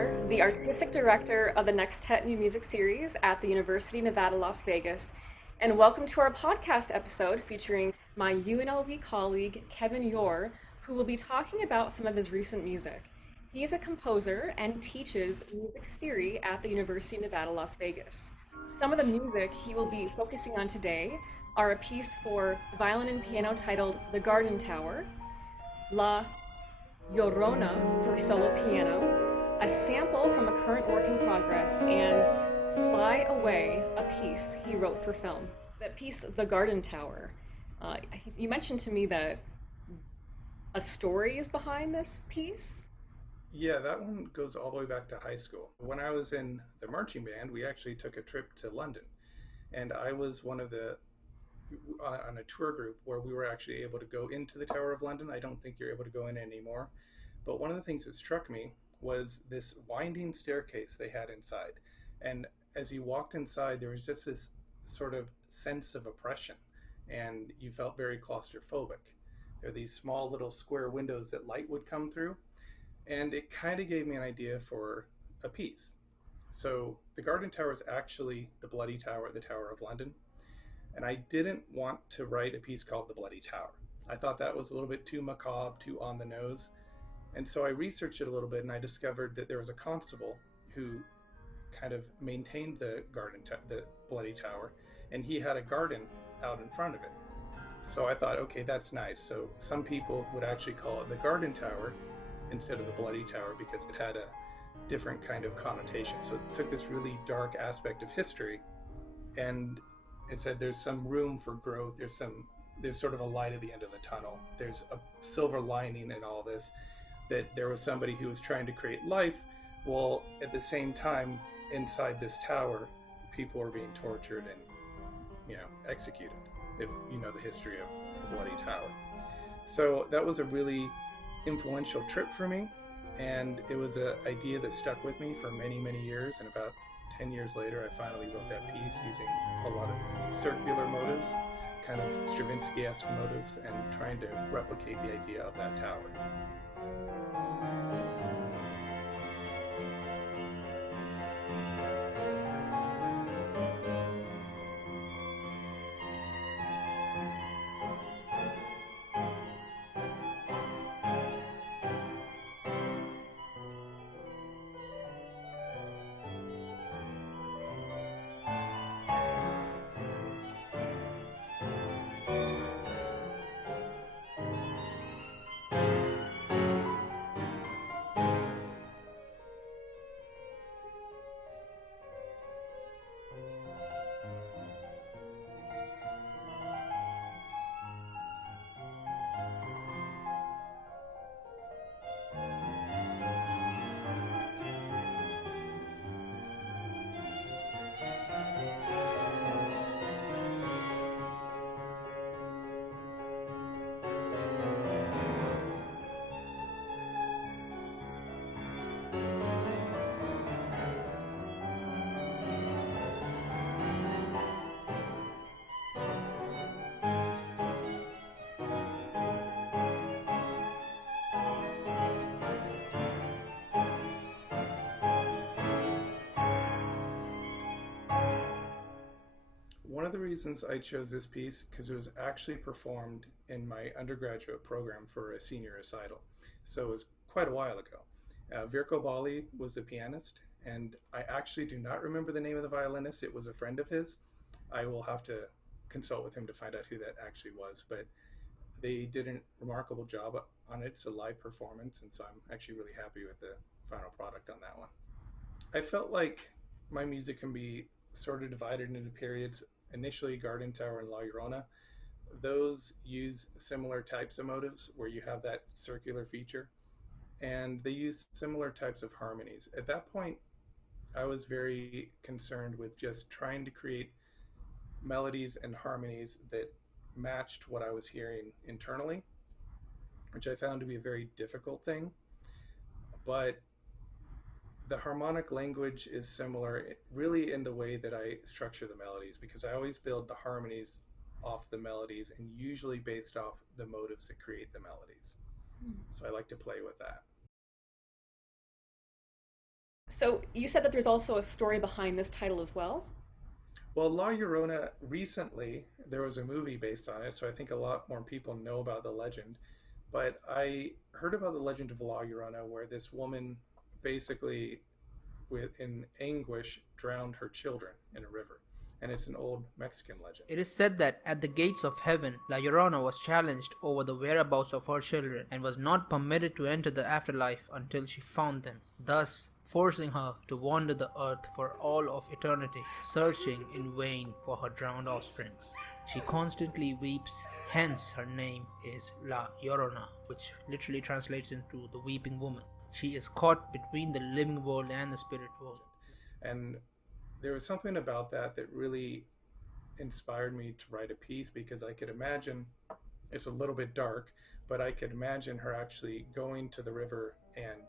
Bellor, the artistic director of the NEXTET New Music Series at the University of Nevada, Las Vegas, and welcome to our podcast episode featuring my UNLV colleague, Kevin Ure, who will be talking about some of his recent music. He is a composer and teaches music theory at the University of Nevada, Las Vegas. Some of the music he will be focusing on today are a piece for violin and piano titled The Garden Tower, La Yorona for solo piano, a sample from a current work in progress, and Fly Away, a piece he wrote for film. That piece, The Garden Tower, you mentioned to me that a story is behind this piece. Yeah, that one goes all the way back to high school. When I was in the marching band, we actually took a trip to London, and I was one of the on a tour group where we were actually able to go into the Tower of London. I don't think you're able to go in anymore. But one of the things that struck me was this winding staircase they had inside. And as you walked inside, there was just this sort of sense of oppression, and you felt very claustrophobic. There are these small little square windows that light would come through, and it kind of gave me an idea for a piece. So the Garden Tower is actually the Bloody Tower, the Tower of London, and I didn't want to write a piece called The Bloody Tower. I thought that was a little bit too macabre, too on the nose. And so I researched it a little bit, and I discovered that there was a constable who kind of maintained the Bloody Tower, and he had a garden out in front of it. So I thought, okay, that's nice. So some people would actually call it the Garden Tower instead of the Bloody Tower because it had a different kind of connotation. So it took this really dark aspect of history, and it said there's some room for growth. There's sort of a light at the end of the tunnel. There's a silver lining in all this, that there was somebody who was trying to create life, while at the same time inside this tower people were being tortured and executed, if you know the history of the Bloody Tower. So that was a really influential trip for me, and it was an idea that stuck with me for many years. And about 10 years later, I finally wrote that piece using a lot of circular motives, kind of Stravinsky-esque motives, and trying to replicate the idea of that tower. One of the reasons I chose this piece because it was actually performed in my undergraduate program for a senior recital. So it was quite a while ago. Virko Bali was the pianist, and I actually do not remember the name of the violinist. It was a friend of his. I will have to consult with him to find out who that actually was, but they did a remarkable job on it. It's a live performance, and so I'm actually really happy with the final product on that one. I felt like my music can be sort of divided into periods. Initially, Garden Tower and La Llorona, those use similar types of motives where you have that circular feature, and they use similar types of harmonies. At that point, I was very concerned with just trying to create melodies and harmonies that matched what I was hearing internally, which I found to be a very difficult thing. But the harmonic language is similar really in the way that I structure the melodies, because I always build the harmonies off the melodies and usually based off the motives that create the melodies. So I like to play with that. So you said that there's also a story behind this title as well? Well, La Llorona, recently there was a movie based on it, so I think a lot more people know about the legend. But I heard about the legend of La Llorona, where this woman basically, in anguish, drowned her children in a river. And it's an old Mexican legend. It is said that at the gates of heaven, La Llorona was challenged over the whereabouts of her children and was not permitted to enter the afterlife until she found them, thus forcing her to wander the earth for all of eternity, searching in vain for her drowned offsprings. She constantly weeps, hence her name is La Llorona, which literally translates into the weeping woman. She is caught between the living world and the spirit world. And there was something about that that really inspired me to write a piece because I could imagine it's a little bit dark, but I could imagine her actually going to the river, and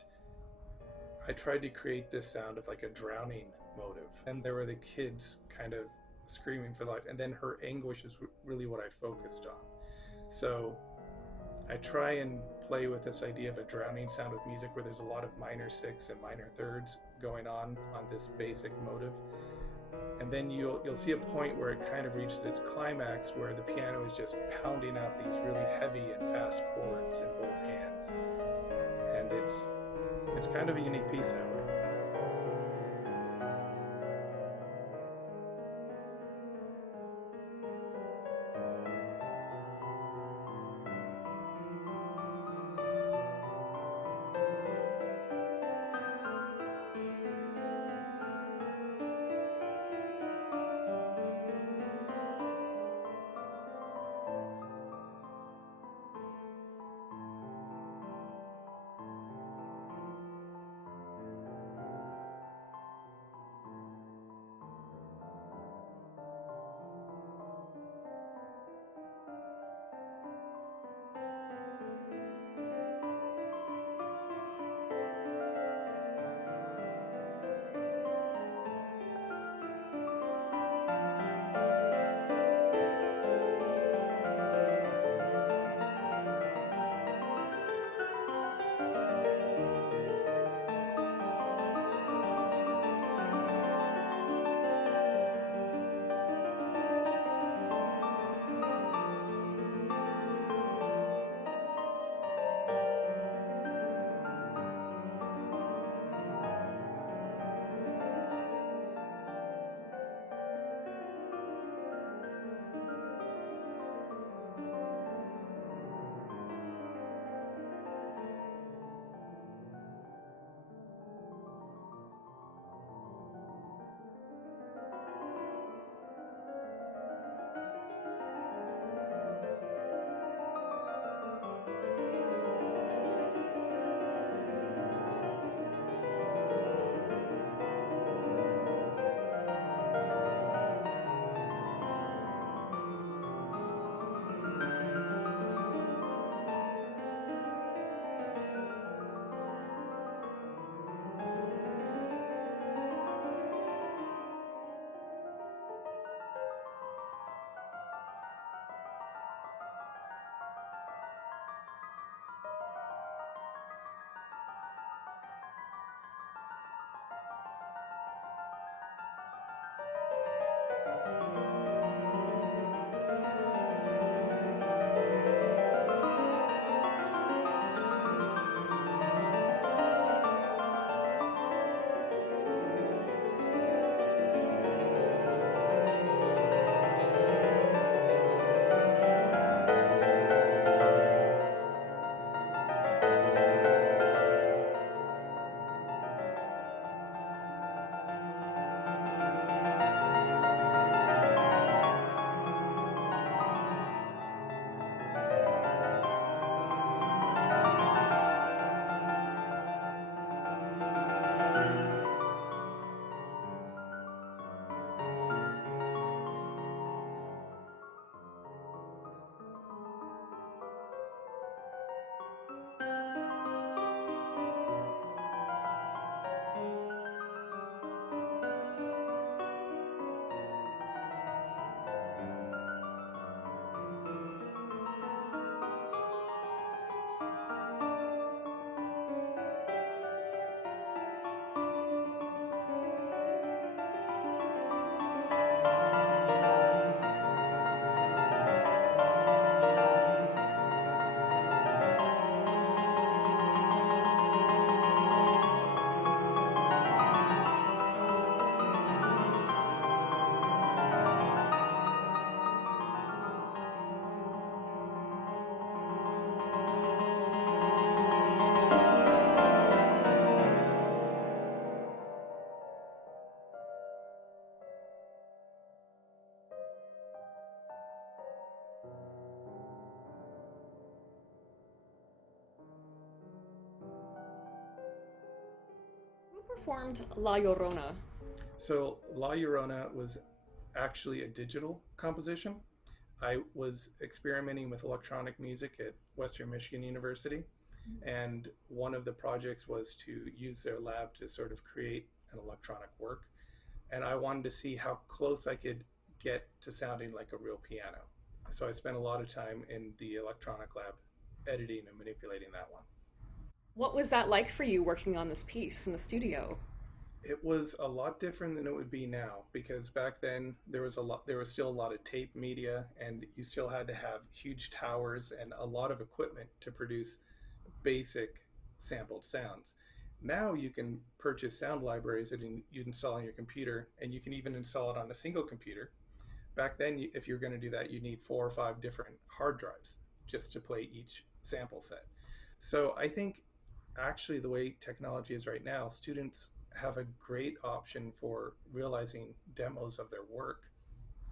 I tried to create this sound of like a drowning motive. And there were the kids kind of screaming for life, and then her anguish is really what I focused on. So I try and play with this idea of a drowning sound with music where there's a lot of minor sixths and minor thirds going on this basic motive. And then you'll see a point where it kind of reaches its climax where the piano is just pounding out these really heavy and fast chords in both hands. And it's kind of a unique piece that way. formed La Llorona? So La Llorona was actually a digital composition. I was experimenting with electronic music at Western Michigan University, and one of the projects was to use their lab to sort of create an electronic work. And I wanted to see how close I could get to sounding like a real piano. So I spent a lot of time in the electronic lab editing and manipulating that one. What was that like for you working on this piece in the studio? It was a lot different than it would be now because back then there was still a lot of tape media, and you still had to have huge towers and a lot of equipment to produce basic sampled sounds. Now you can purchase sound libraries that you install on your computer, and you can even install it on a single computer. Back then, if you're going to do that, you need 4 or 5 different hard drives just to play each sample set. So I think actually the way technology is right now, students have a great option for realizing demos of their work.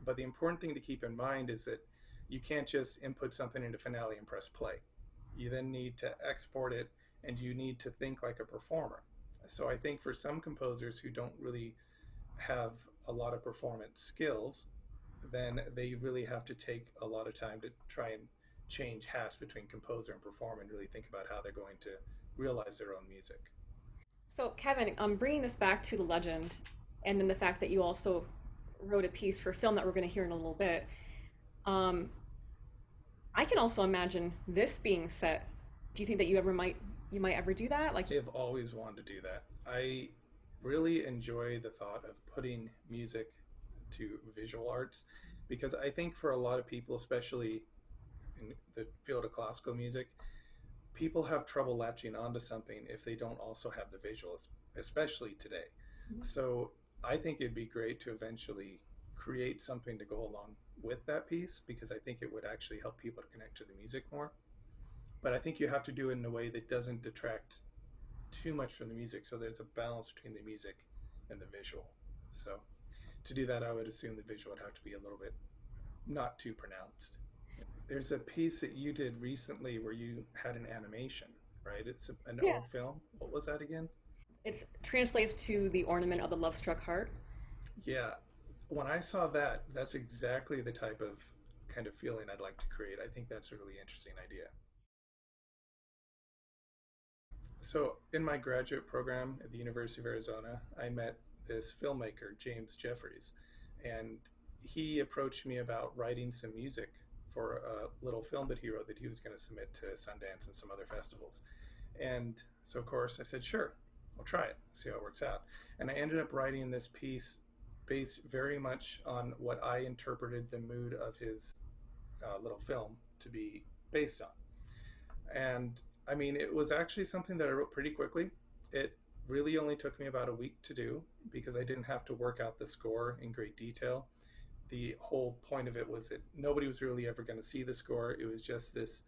But the important thing to keep in mind is that you can't just input something into Finale and press play. You then need to export it, and you need to think like a performer. So I think for some composers who don't really have a lot of performance skills, then they really have to take a lot of time to try and change hats between composer and performer and really think about how they're going to realize their own music. So, Kevin, I'm bringing this back to the legend, and then the fact that you also wrote a piece for film that we're going to hear in a little bit. Um, I can also imagine this being set. Do you think that you might ever do that? Like, I've always wanted to do that. I really enjoy the thought of putting music to visual arts because I think for a lot of people, especially in the field of classical music, people have trouble latching onto something if they don't also have the visuals, especially today. So I think it'd be great to eventually create something to go along with that piece because I think it would actually help people to connect to the music more. But I think you have to do it in a way that doesn't detract too much from the music, so there's a balance between the music and the visual. So to do that, I would assume the visual would have to be a little bit not too pronounced. There's a piece that you did recently where you had an animation, right? It's an yeah, old film. What was that again? it translates to the ornament of the love struck heart. Yeah. When I saw that, that's exactly the type of kind of feeling I'd like to create. I think that's a really interesting idea. So, in my graduate program at the University of Arizona, I met this filmmaker, James Jeffries, and he approached me about writing some music for a little film that he wrote that he was going to submit to Sundance and some other festivals. And so, of course, I said, sure, I'll try it, see how it works out. And I ended up writing this piece based very much on what I interpreted the mood of his little film to be based on. And I mean, it was actually something that I wrote pretty quickly. It really only took me about a week to do because I didn't have to work out the score in great detail. The whole point of it was that nobody was really ever going to see the score. It was just this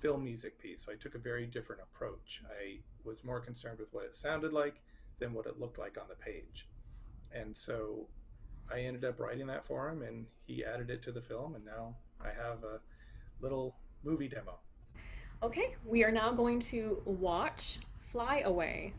film music piece. So I took a very different approach. I was more concerned with what it sounded like than what it looked like on the page. And so I ended up writing that for him, and he added it to the film, and now I have a little movie demo. Okay, we are now going to watch Fly Away.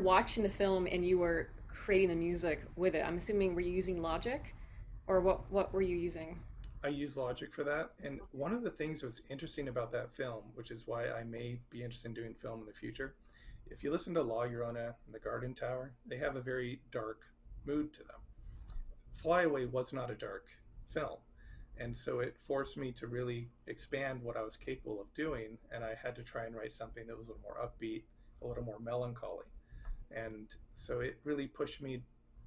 watching the film and you were creating the music with it, I'm assuming were you using Logic, or what were you using? I use Logic for that. And one of the things that was interesting about that film, which is why I may be interested in doing film in the future, if you listen to La Llorona and the Garden Tower, they have a very dark mood to them. Fly Away was not a dark film. And so it forced me to really expand what I was capable of doing. And I had to try and write something that was a little more upbeat, a little more melancholy. And so it really pushed me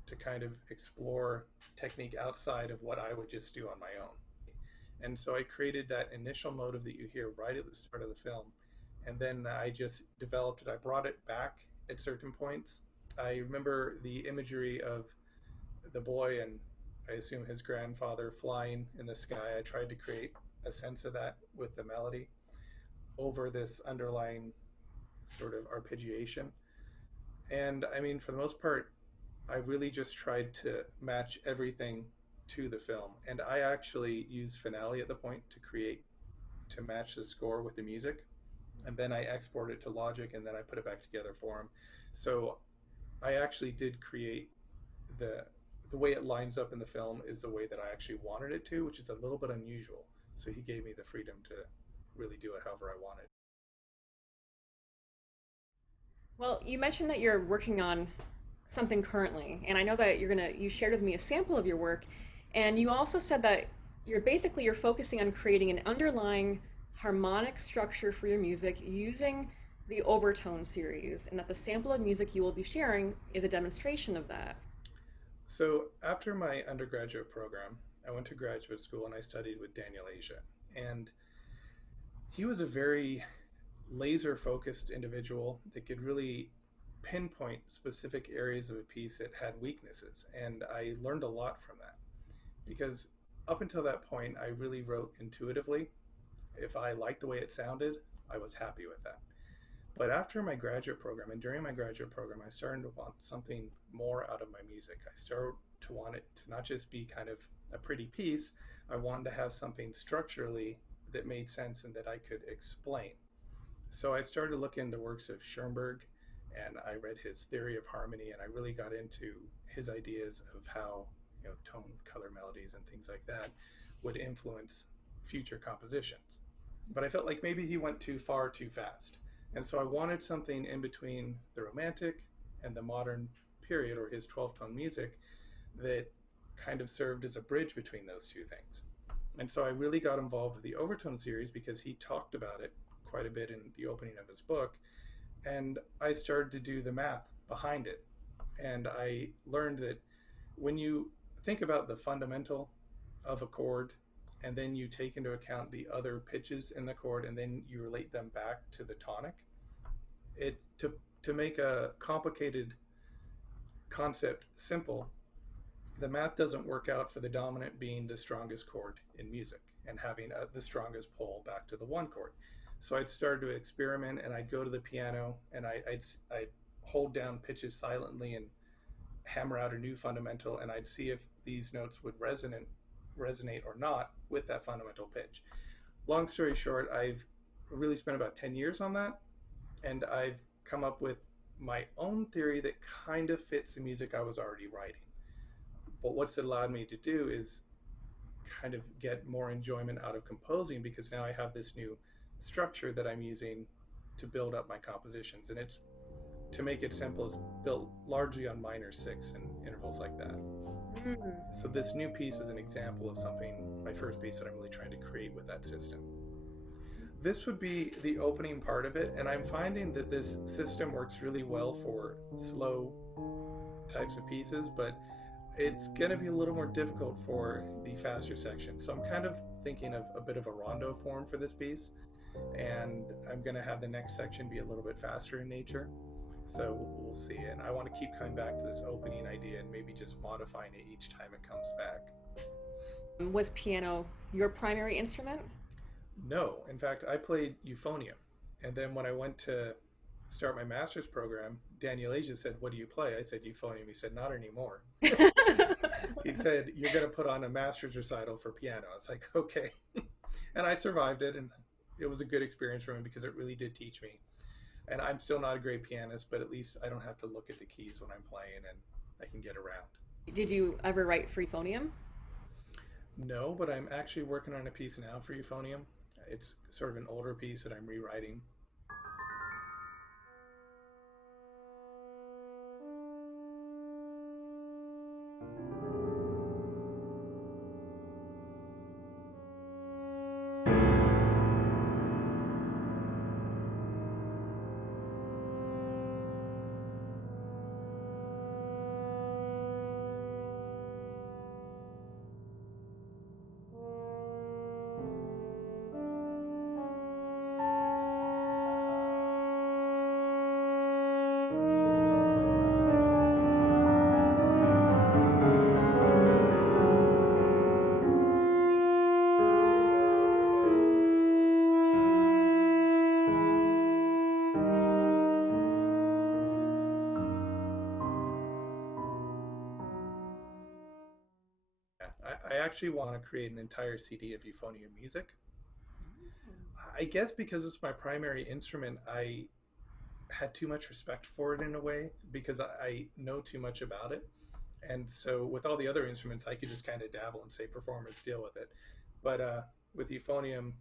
to kind of explore technique outside of what I would just do on my own. And so I created that initial motive that you hear right at the start of the film. And then I just developed it. I brought it back at certain points. I remember the imagery of the boy and I assume his grandfather flying in the sky. I tried to create a sense of that with the melody over this underlying sort of arpeggiation. And I mean, for the most part, I really just tried to match everything to the film. And I actually used Finale at the point to create, to match the score with the music. And then I export it to Logic and then I put it back together for him. So I actually did create the the way it lines up in the film is the way that I actually wanted it to, which is a little bit unusual. So he gave me the freedom to really do it however I wanted. Well, you mentioned that you're working on something currently, and I know that you shared with me a sample of your work, and you also said that you're focusing on creating an underlying harmonic structure for your music using the overtone series, and that the sample of music you will be sharing is a demonstration of that. So after my undergraduate program, I went to graduate school and I studied with Daniel Asia. And he was a very laser focused individual that could really pinpoint specific areas of a piece that had weaknesses. And I learned a lot from that because up until that point, I really wrote intuitively. If I liked the way it sounded, I was happy with that. But after my graduate program and during my graduate program, I started to want something more out of my music. I started to want it to not just be kind of a pretty piece. I wanted to have something structurally that made sense and that I could explain. So I started to look into works of Schoenberg and I read his theory of harmony and I really got into his ideas of how, tone, color, melodies and things like that would influence future compositions. But I felt like maybe he went too far too fast. And so I wanted something in between the romantic and the modern period or his 12 tone music that kind of served as a bridge between those two things. And so I really got involved with the Overtone series because he talked about it quite a bit in the opening of his book. And I started to do the math behind it. And I learned that when you think about the fundamental of a chord and then you take into account the other pitches in the chord and then you relate them back to the tonic, it to make a complicated concept simple, the math doesn't work out for the dominant being the strongest chord in music and having the strongest pull back to the one chord. So I'd start to experiment and I'd go to the piano and I'd hold down pitches silently and hammer out a new fundamental and I'd see if these notes would resonate or not with that fundamental pitch. Long story short, I've really spent about 10 years on that and I've come up with my own theory that kind of fits the music I was already writing. But what's it allowed me to do is kind of get more enjoyment out of composing because now I have this new structure that I'm using to build up my compositions. And it's, to make it simple, it's built largely on minor six and intervals like that. Mm. So this new piece is an example of something, my first piece that I'm really trying to create with that system. This would be the opening part of it, and I'm finding that this system works really well for slow types of pieces, but it's going to be a little more difficult for the faster section. So I'm kind of thinking of a bit of a rondo form for this piece, and I'm going to have the next section be a little bit faster in nature. So we'll see. And I want to keep coming back to this opening idea and maybe just modifying it each time it comes back. Was piano your primary instrument? No, in fact, I played euphonium. And then when I went to start my master's program, Daniel Asia said, "What do you play?" I said, "Euphonium." He said, "Not anymore." He said, "You're going to put on a master's recital for piano." I was like, okay. And I survived it. And it was a good experience for me because it really did teach me. And I'm still not a great pianist, but at least I don't have to look at the keys when I'm playing, and I can get around. Did you ever write for euphonium? No, but I'm actually working on a piece now for euphonium. It's sort of an older piece that I'm rewriting. Yeah, I actually want to create an entire CD of euphonium music. I guess because it's my primary instrument, I had too much respect for it in a way because I know too much about it. And so with all the other instruments, I could just kind of dabble and say, performers, deal with it. But with euphonium,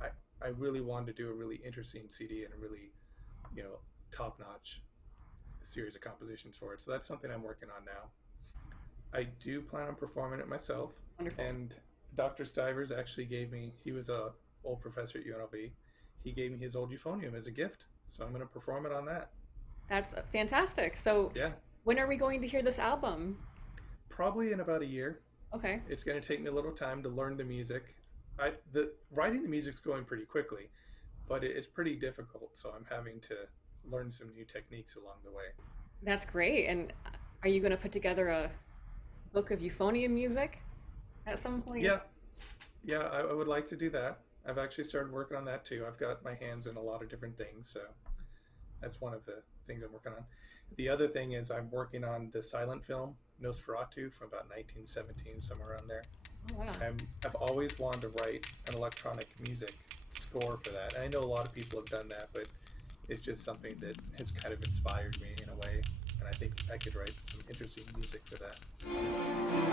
I, I really wanted to do a really interesting CD and a really, top notch series of compositions for it. So that's something I'm working on now. I do plan on performing it myself. Wonderful. And Dr. Stivers actually gave me, he was a old professor at UNLV. He gave me his old euphonium as a gift. So I'm going to perform it on that. That's fantastic. So, Yeah, when are we going to hear this album? probably in about a year. Okay. It's going to take me a little time to learn the music. The writing the music's going pretty quickly, but it's pretty difficult. So I'm having to learn some new techniques along the way. That's great. And are you going to put together a book of euphonium music at some point? Yeah, yeah, I would like to do that. I've actually started working on that too. I've got my hands in a lot of different things, so that's one of the things I'm working on. The other thing is I'm working on the silent film Nosferatu from about 1917, somewhere around there. Oh, wow. I've always wanted to write an electronic music score for that. And I know a lot of people have done that, but it's just something that has kind of inspired me in a way. And I think I could write some interesting music for that.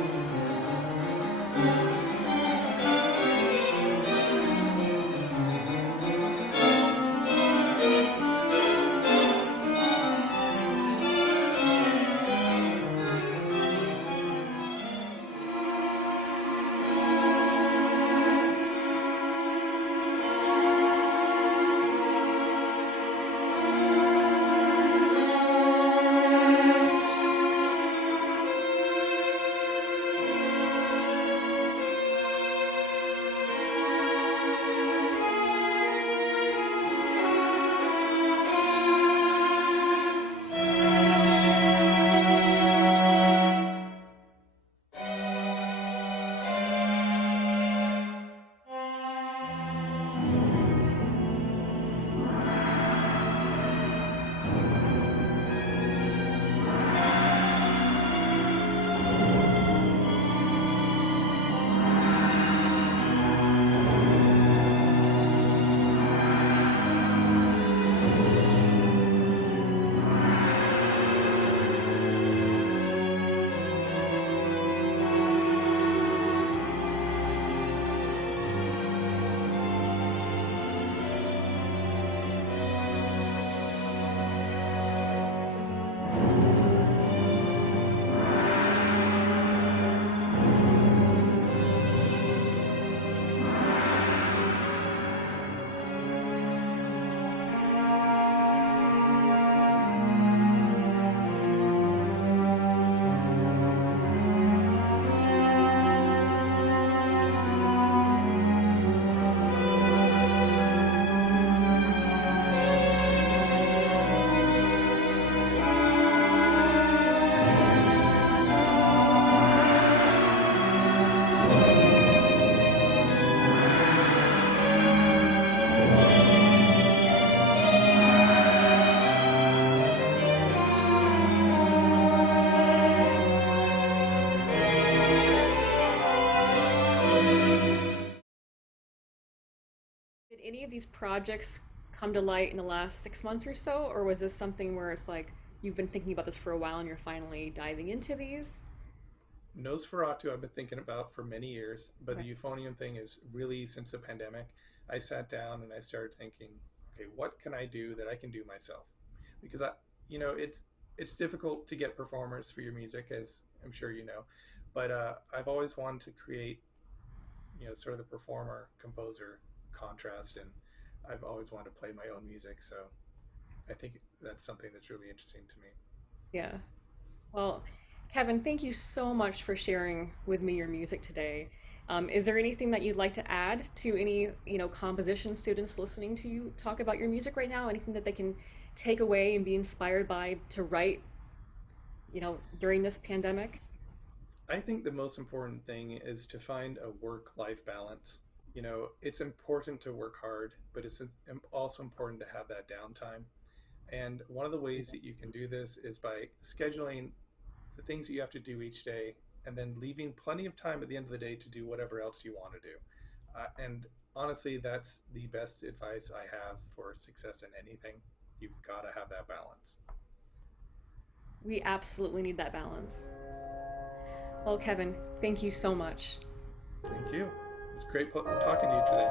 Did any of these projects come to light in the last 6 months or so, or was this something where it's like you've been thinking about this for a while and you're finally diving into these? Nosferatu, I've been thinking about for many years, but Okay. the euphonium thing is really since the pandemic. I sat down and I started thinking, okay, what can I do that I can do myself? Because it's difficult to get performers for your music, as I'm sure you know, but I've always wanted to create, sort of the performer composer contrast, and I've always wanted to play my own music. So I think that's something that's really interesting to me. Yeah. Well, Kevin, thank you so much for sharing with me your music today. Is there anything that you'd like to add to any, composition students listening to you talk about your music right now? Anything that they can take away and be inspired by to write, during this pandemic? I think the most important thing is to find a work life balance. It's important to work hard, but it's also important to have that downtime. And one of the ways that you can do this is by scheduling the things that you have to do each day and then leaving plenty of time at the end of the day to do whatever else you want to do. And honestly, that's the best advice I have for success in anything. You've got to have that balance. We absolutely need that balance. Well, Kevin, thank you so much. Thank you. It's great talking to you today.